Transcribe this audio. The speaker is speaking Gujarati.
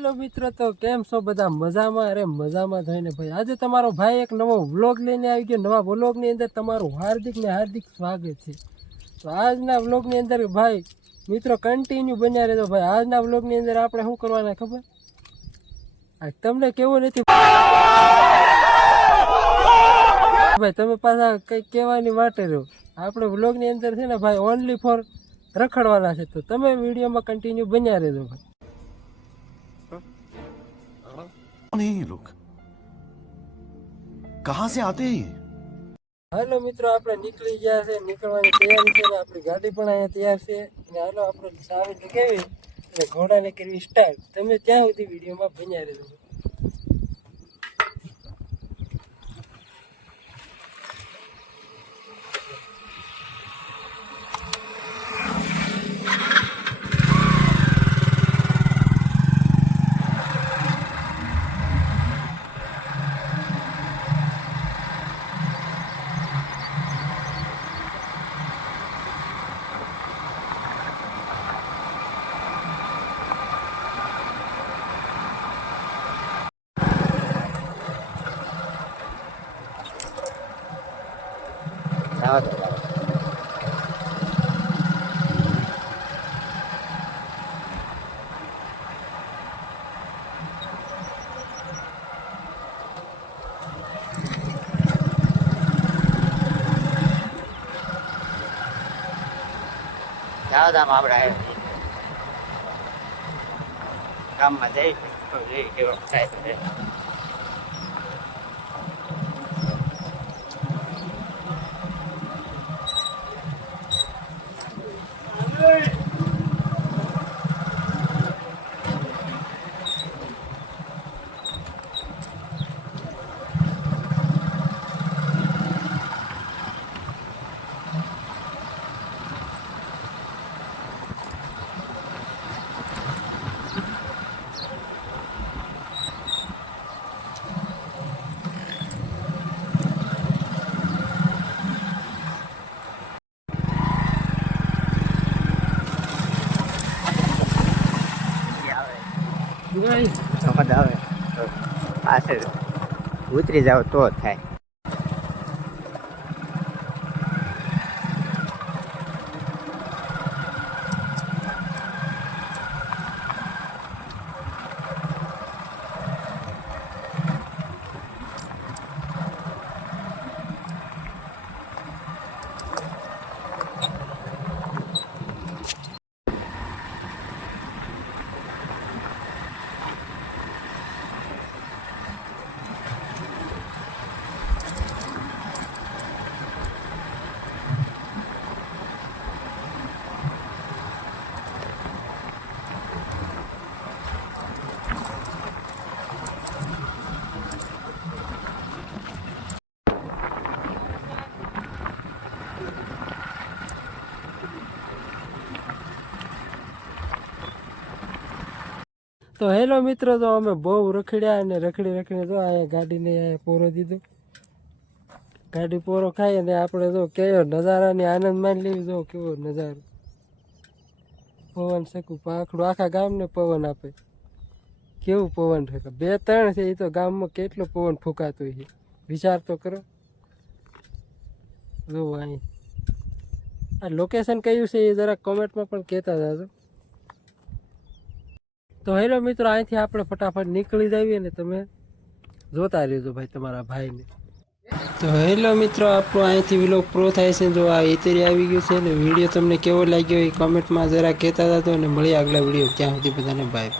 હેલો મિત્રો, તો કેમ છો બધા? મજામાં? અરે મજામાં થઈને ભાઈ આજે તમારો ભાઈ એક નવો વ્લોગ લઈને આવી ગયો. નવા વ્લોગની અંદર તમારું હાર્દિક ને હાર્દિક સ્વાગત છે. તો આજના વ્લોગની અંદર ભાઈ મિત્રો કન્ટિન્યુ બન્યા રહેજો. ભાઈ આજના વ્લોગની અંદર આપણે શું કરવાના ખબર? તમને કેવું નથી ભાઈ, તમે પાછા કંઈક કહેવાની વાટે રહો. આપણે વ્લોગની અંદર છે ને ભાઈ ઓનલી ફોર રખડવાના છે. તો તમે વિડીયોમાં કન્ટિન્યુ બન્યા રહેજો ભાઈ. कौन है ये लोग? कहां से आते हैं ये? હાલો મિત્રો, આપણે નીકળી ગયા છે. નીકળવાની તૈયારી છે. આપણી ગાડી પણ અહીંયા તૈયાર છે. અને હાલો આપણે સાવી લગાવી અને ઘોડાને કરવી સ્ટાર્ટ. તમે ત્યાં સુધી વિડીયોમાં બન્યા રહેજો. દાદામાં આપણે ગામમાં જઈ કેવો થાય છે. આવે પાછળ ઉતરી જાવ તો થાય. તો હેલો મિત્રો, તો અમે બહુ રખડ્યા અને રખડીને તો અહીંયા ગાડીને પોરો દીધો. ગાડી પોરો ખાઈ અને આપણે જો કેવો નજારાની આનંદ માની લેવી. જો કેવો નજારો, પવન શકું પાંખડું આખા ગામને પવન આપે. કેવું પવન છે, 2-3 છે. એ તો ગામમાં કેટલો પવન ફૂંકાતો છે, વિચાર તો કરો. જો અહીં આ લોકેશન કયું છે એ જરા કોમેન્ટમાં પણ કહેતા જાજો. તો હેલો મિત્રો, અહીંથી આપણે ફટાફટ નીકળી જઈએ ને તમે જોતા રહેજો ભાઈ તમારા ભાઈને. તો હેલો મિત્રો, આપણો અહીંથી વ્લોગ પૂરો થાય છે. જો આ ઇતરી આવી ગયું છે ને વિડીયો તમને કેવો લાગ્યો એ કોમેન્ટમાં જરા કહેતા હતા. તો અને મળીએ આગલા વિડીયો. ત્યાં સુધી બધાને બાય.